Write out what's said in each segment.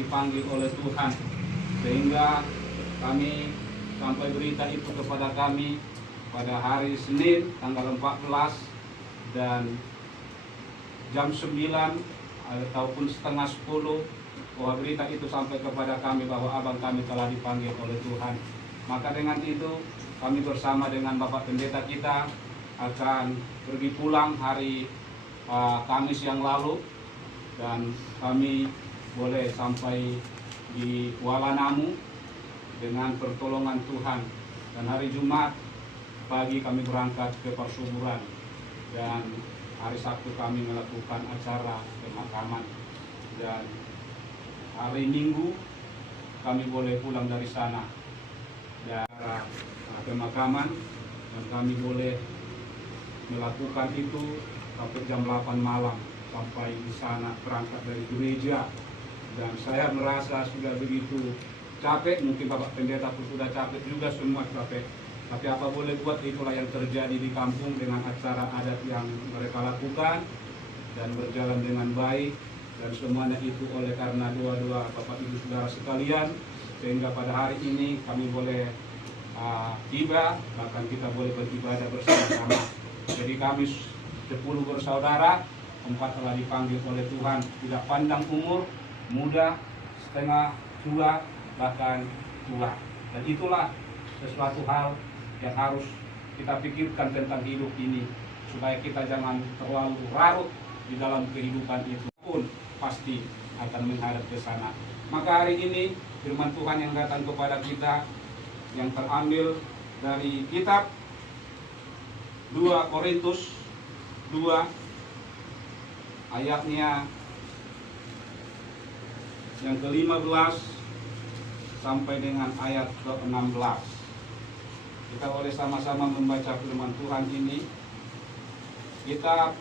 dipanggil oleh Tuhan, sehingga kami sampai berita itu kepada kami pada hari Senin tanggal 14 dan jam 9 ataupun setengah 10, bahwa berita itu sampai kepada kami bahwa abang kami telah dipanggil oleh Tuhan. Maka dengan itu kami bersama dengan Bapak Pendeta kita akan pergi pulang hari Kamis yang lalu, dan kami boleh sampai di Kuala Namu dengan pertolongan Tuhan. Dan hari Jumat pagi kami berangkat ke Pasuruan, dan hari Sabtu kami melakukan acara pemakaman, dan hari Minggu kami boleh pulang dari sana dan pemakaman, dan kami boleh melakukan itu sampai jam 8 malam sampai di sana berangkat dari gereja. Dan saya merasa sudah begitu capek, mungkin Bapak Pendeta pun sudah capek juga, semua capek. Tapi apa boleh buat, itulah yang terjadi di kampung dengan acara adat yang mereka lakukan dan berjalan dengan baik, dan semuanya itu oleh karena doa-doa Bapak Ibu Saudara sekalian, sehingga pada hari ini kami boleh tiba, bahkan kita boleh beribadah bersama-sama. Jadi kami 10 bersaudara, 4 telah dipanggil oleh Tuhan, tidak pandang umur, muda, setengah tua, bahkan tua. Dan itulah sesuatu hal yang harus kita pikirkan tentang hidup ini, supaya kita jangan terlalu larut di dalam kehidupan itu, pun pasti akan menghadap ke sana. Maka hari ini firman Tuhan yang datang kepada kita yang terambil dari kitab 2 Korintus 2 ayatnya yang ke-15 sampai dengan ayat ke-16. Kita boleh sama-sama membaca firman Tuhan ini. Kitab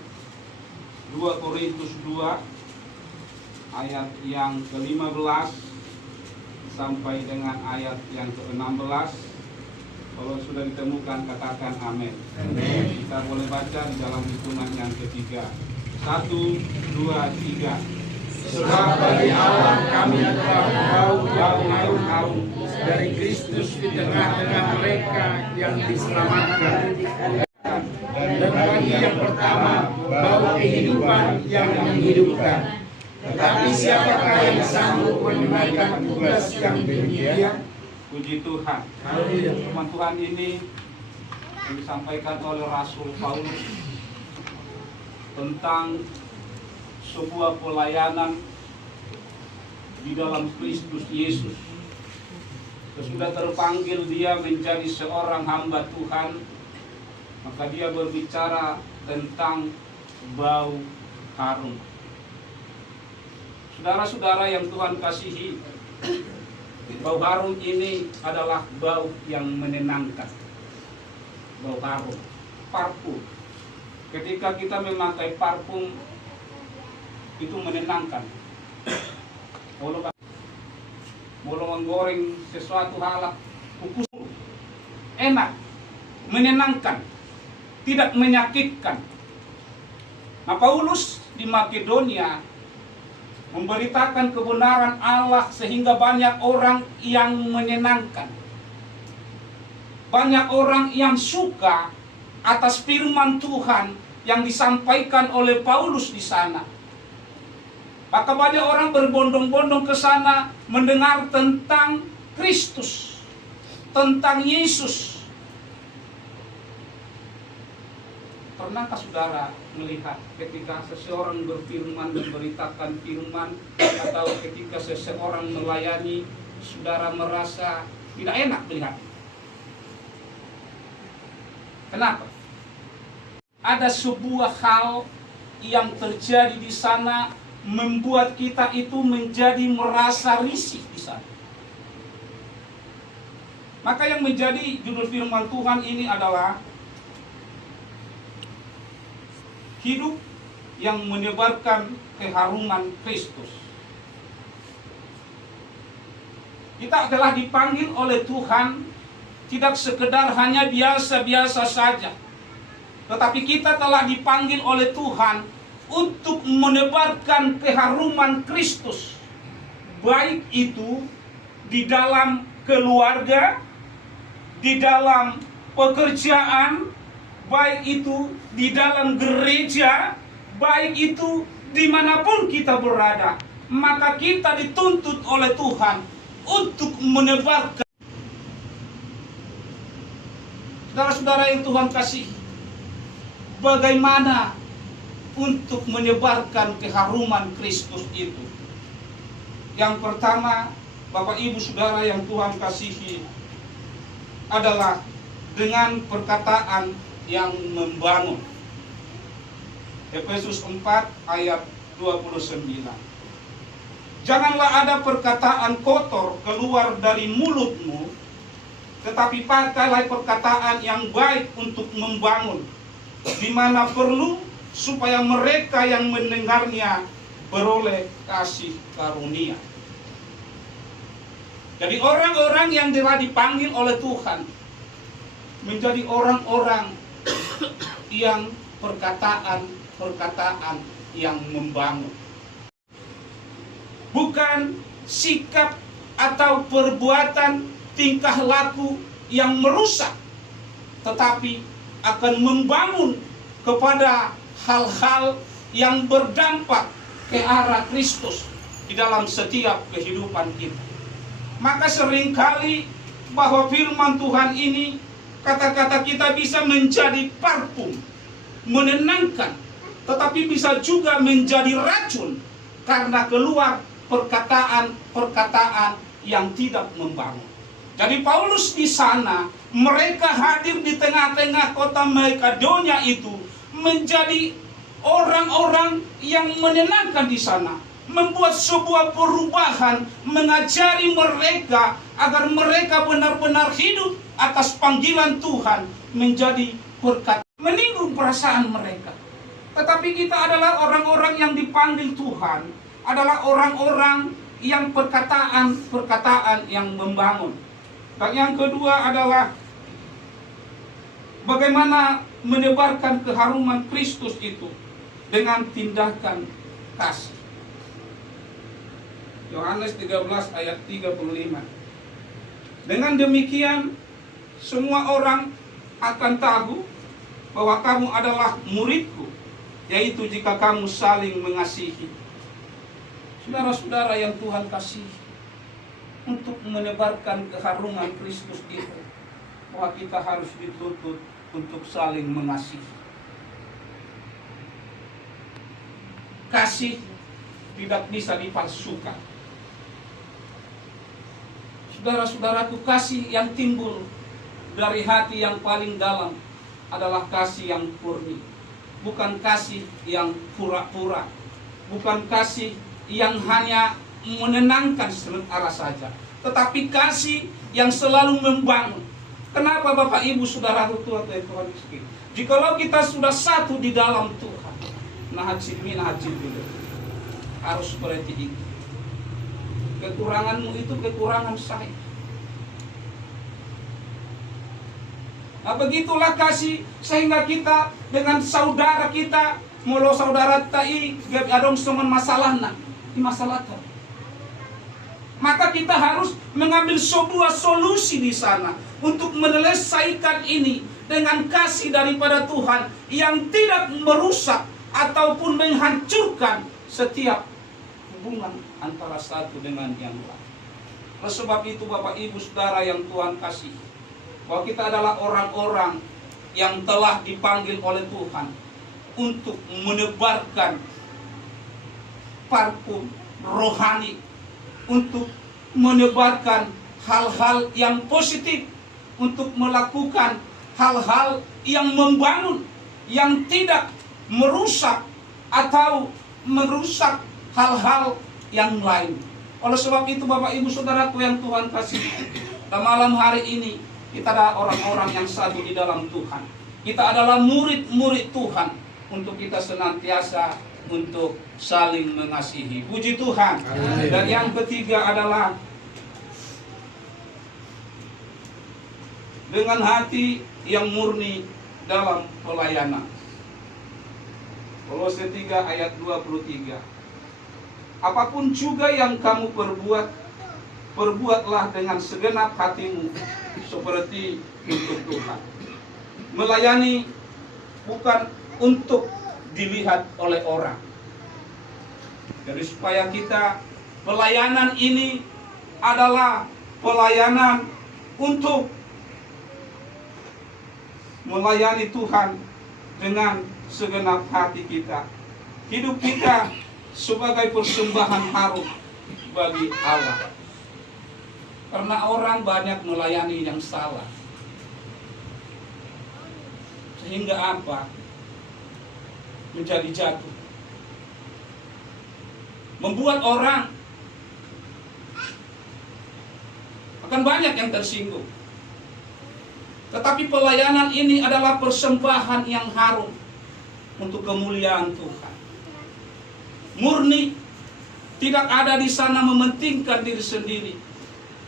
2 Korintus 2 ayat yang ke-15 sampai dengan ayat yang ke-16. Kalau sudah ditemukan katakan amin. Amin. Kita boleh baca di dalam hitungan yang ketiga. 1, 2, 3. Sebab bagi Allah kami adalah bau-bau dari Kristus di tengah-tengah mereka yang diselamatkan. Dan bagi yang pertama, bau kehidupan yang menghidupkan. Tetapi siapakah yang sanggup menunaikan tugas yang demikian? Puji Tuhan. Firman Tuhan ini yang disampaikan oleh Rasul Paulus tentang sebuah pelayanan di dalam Kristus Yesus. Sesudah terpanggil dia menjadi seorang hamba Tuhan, maka dia berbicara tentang bau harum. Saudara-saudara yang Tuhan kasihi, bau harum ini adalah bau yang menenangkan. Bau harum, parfum. Ketika kita memakai parfum, itu menenangkan. Mau menggoreng sesuatu hal kukus, enak, menenangkan, tidak menyakitkan. Nah, Paulus di Makedonia memberitakan kebenaran Allah sehingga banyak orang yang menyenangkan. Banyak orang yang suka atas firman Tuhan yang disampaikan oleh Paulus di sana. Maka banyak orang berbondong-bondong ke sana mendengar tentang Kristus, tentang Yesus. Pernahkah saudara melihat ketika seseorang berfirman, memberitakan firman, atau ketika seseorang melayani, saudara merasa tidak enak melihat? Kenapa? Ada sebuah hal yang terjadi di sana membuat kita itu menjadi merasa risih di sana. Maka yang menjadi judul firman Tuhan ini adalah hidup yang menyebarkan keharuman Kristus. Kita telah dipanggil oleh Tuhan tidak sekedar hanya biasa-biasa saja, tetapi kita telah dipanggil oleh Tuhan untuk menebarkan keharuman Kristus. baik itu di dalam keluarga, di dalam pekerjaan, baik itu di dalam gereja, baik itu dimanapun kita berada, maka kita dituntut oleh Tuhan untuk menebarkan. Saudara-saudara yang Tuhan kasih, bagaimana untuk menyebarkan keharuman Kristus itu? Yang pertama, Bapak Ibu Saudara yang Tuhan kasihi, adalah dengan perkataan yang membangun. Efesus 4 ayat 29. Janganlah ada perkataan kotor keluar dari mulutmu, tetapi pakailah perkataan yang baik untuk membangun, di mana perlu, supaya mereka yang mendengarnya beroleh kasih karunia. Jadi orang-orang yang telah dipanggil oleh Tuhan menjadi orang-orang yang perkataan yang membangun. Bukan sikap atau perbuatan tingkah laku yang merusak, tetapi akan membangun kepada hal-hal yang berdampak ke arah Kristus di dalam setiap kehidupan kita. Maka seringkali bahwa firman Tuhan ini, kata-kata kita bisa menjadi parfum, menenangkan, tetapi bisa juga menjadi racun karena keluar perkataan-perkataan yang tidak membangun. Jadi Paulus di sana, mereka hadir di tengah-tengah kota Makedonia itu menjadi orang-orang yang menenangkan di sana, membuat sebuah perubahan, mengajari mereka agar mereka benar-benar hidup atas panggilan Tuhan, menjadi berkat, menyinggung perasaan mereka. Tetapi kita adalah orang-orang yang dipanggil Tuhan, adalah orang-orang yang perkataan yang membangun. Dan yang kedua adalah bagaimana menebarkan keharuman Kristus itu dengan tindakan kasih. Yohanes 13 ayat 35. Dengan demikian semua orang akan tahu bahwa kamu adalah muridku, yaitu jika kamu saling mengasihi. Saudara-saudara yang Tuhan kasih, untuk menebarkan keharuman Kristus itu, bahwa kita harus dituntut untuk saling mengasihi. Kasih tidak bisa dipalsukan. Saudara-saudaraku, kasih yang timbul dari hati yang paling dalam adalah kasih yang murni. Bukan kasih yang pura-pura. Bukan kasih yang hanya menenangkan sementara saja. Tetapi kasih yang selalu membangun. Kenapa Bapak Ibu Saudaraku Tuhan miskin? Jikalau kita sudah satu di dalam Tuhan, harus seperti itu. Kekuranganmu itu kekurangan saya. Nah, begitulah kasih, sehingga kita dengan saudara kita, mulu saudara tai adong dengan masalahna, di masalah. Maka kita harus mengambil sebuah solusi di sana untuk menyelesaikan ini dengan kasih daripada Tuhan yang tidak merusak ataupun menghancurkan setiap hubungan antara satu dengan yang lain. Oleh sebab itu Bapak Ibu Saudara yang Tuhan kasih, bahwa kita adalah orang-orang yang telah dipanggil oleh Tuhan untuk menebarkan parfum rohani, untuk menebarkan hal-hal yang positif, untuk melakukan hal-hal yang membangun, yang tidak merusak atau merusak hal-hal yang lain. Oleh sebab itu Bapak Ibu Saudaraku yang Tuhan kasih, dan malam hari ini kita adalah orang-orang yang satu di dalam Tuhan. Kita adalah murid-murid Tuhan, untuk kita senantiasa untuk saling mengasihi. Puji Tuhan. Dan yang ketiga adalah dengan hati yang murni dalam pelayanan. Kolose 3 ayat 23. apapun juga yang kamu perbuat, perbuatlah dengan segenap hatimu seperti untuk Tuhan. Melayani bukan untuk dilihat oleh orang. Jadi supaya kita, pelayanan ini adalah pelayanan untuk melayani Tuhan dengan segenap hati kita. Hidup kita sebagai persembahan harum bagi Allah. Karena orang banyak melayani yang salah. Sehingga apa? Menjadi jatuh. Membuat orang akan banyak yang tersinggung. Tetapi pelayanan ini adalah persembahan yang harum untuk kemuliaan Tuhan. Murni, tidak ada di sana mementingkan diri sendiri,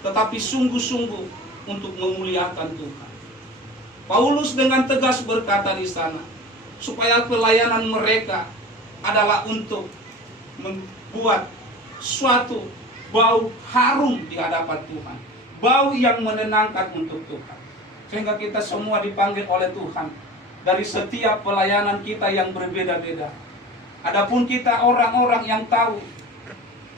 tetapi sungguh-sungguh untuk memuliakan Tuhan. Paulus dengan tegas berkata di sana, supaya pelayanan mereka adalah untuk membuat suatu bau harum di hadapan Tuhan. Bau yang menenangkan untuk Tuhan. Sehingga kita semua dipanggil oleh Tuhan dari setiap pelayanan kita yang berbeda-beda. Adapun kita orang-orang yang tahu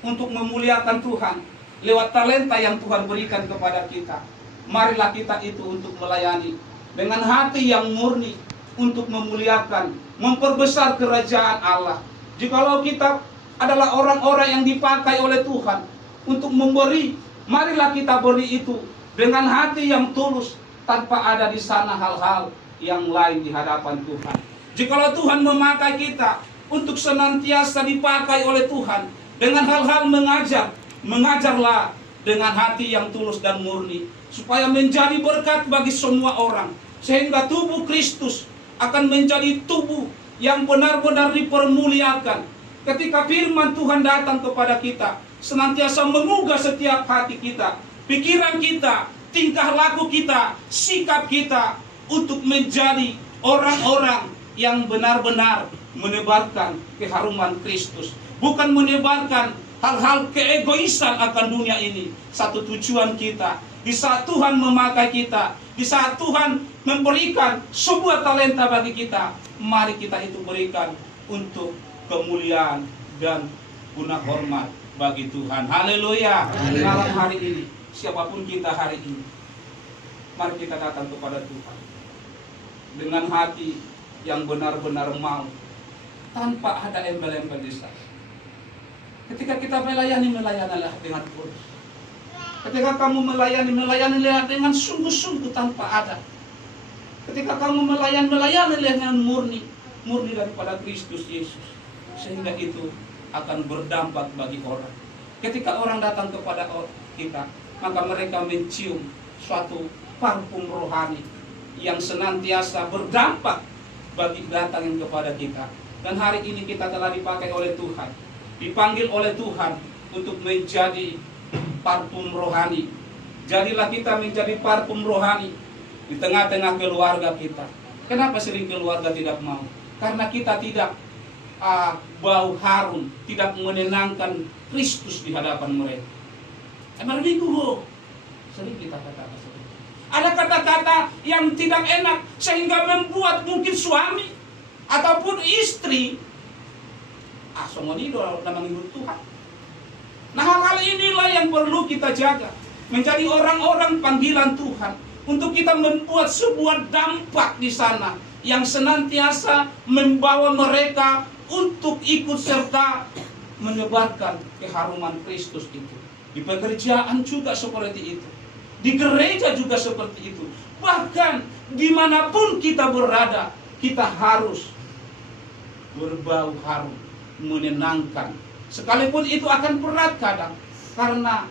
untuk memuliakan Tuhan lewat talenta yang Tuhan berikan kepada kita. Marilah kita itu untuk melayani dengan hati yang murni untuk memuliakan, memperbesar kerajaan Allah. Jikalau kita adalah orang-orang yang dipakai oleh Tuhan untuk memberi, marilah kita beri itu dengan hati yang tulus, tanpa ada di sana hal-hal yang lain di hadapan Tuhan. Jikalau Tuhan memakai kita untuk senantiasa dipakai oleh Tuhan dengan hal-hal mengajar, mengajarlah dengan hati yang tulus dan murni, supaya menjadi berkat bagi semua orang, sehingga tubuh Kristus akan menjadi tubuh yang benar-benar dipermuliakan. Ketika firman Tuhan datang kepada kita, senantiasa mengugah setiap hati kita, pikiran kita, tingkah laku kita, sikap kita, untuk menjadi orang-orang yang benar-benar menebarkan keharuman Kristus. Bukan menebarkan hal-hal keegoisan akan dunia ini. Satu tujuan kita, di saat Tuhan memakai kita, di saat Tuhan memberikan sebuah talenta bagi kita, mari kita itu berikan untuk kemuliaan dan guna hormat bagi Tuhan. Haleluya. Dalam hari ini, siapapun kita hari ini, mari kita datang kepada Tuhan dengan hati yang benar-benar mau, tanpa ada embel-embel di sana. Ketika kita melayanilah dengan tulus. Ketika kamu melayanilah dengan sungguh-sungguh tanpa ada. Ketika kamu melayanilah dengan murni daripada Kristus Yesus. Sehingga itu akan berdampak bagi orang. Ketika orang datang kepada kita, maka mereka mencium suatu parfum rohani yang senantiasa berdampak bagi datang yang kepada kita. Dan hari ini kita telah dipakai oleh Tuhan, dipanggil oleh Tuhan untuk menjadi parfum rohani. Jadilah kita menjadi parfum rohani di tengah-tengah keluarga kita. Kenapa sering keluarga tidak mau? Karena kita tidak bau harum, tidak menenangkan Kristus di hadapan mereka. Sering kita katakan seperti itu. Ada kata-kata yang tidak enak sehingga membuat mungkin suami ataupun istri Tuhan. Nah, hal-hal inilah yang perlu kita jaga, menjadi orang-orang panggilan Tuhan, untuk kita membuat sebuah dampak di sana yang senantiasa membawa mereka untuk ikut serta menyebarkan keharuman Kristus itu. Di pekerjaan juga seperti itu, di gereja juga seperti itu. Bahkan dimanapun kita berada, kita harus berbau harum, menenangkan. Sekalipun itu akan berat kadang, karena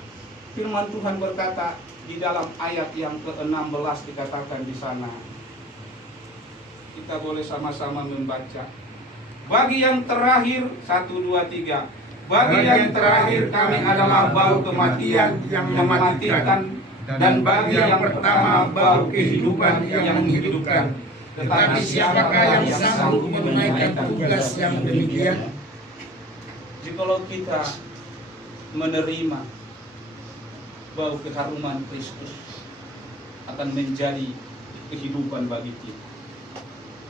firman Tuhan berkata di dalam ayat yang ke-16 dikatakan di sana. Kita boleh sama-sama membaca. Bagi yang terakhir, 1, 2, 3. Bagi yang terakhir kami adalah bau kematian yang mematikan, dan bagi yang pertama bau kehidupan yang menghidupkan. Tetapi siapakah yang sanggup menunaikan tugas yang demikian? Jikalau kita menerima bau keharuman Kristus akan menjadi kehidupan bagi kita.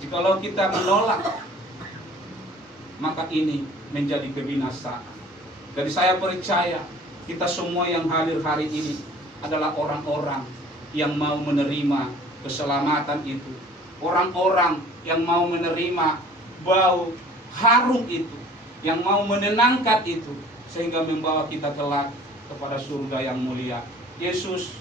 Jikalau kita menolak, maka ini menjadi kebinasaan. Jadi saya percaya kita semua yang hadir hari ini adalah orang-orang yang mau menerima keselamatan itu. Orang-orang yang mau menerima bau harum itu, yang mau menenangkan itu, sehingga membawa kita kelak kepada surga yang mulia. Yesus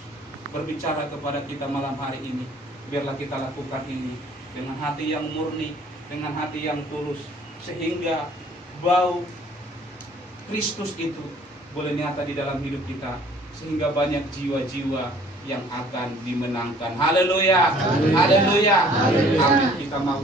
berbicara kepada kita malam hari ini, biarlah kita lakukan ini dengan hati yang murni, dengan hati yang tulus, sehingga bau Kristus itu boleh nyata di dalam hidup kita, sehingga banyak jiwa-jiwa yang akan dimenangkan. Haleluya, haleluya, amin. Kita mau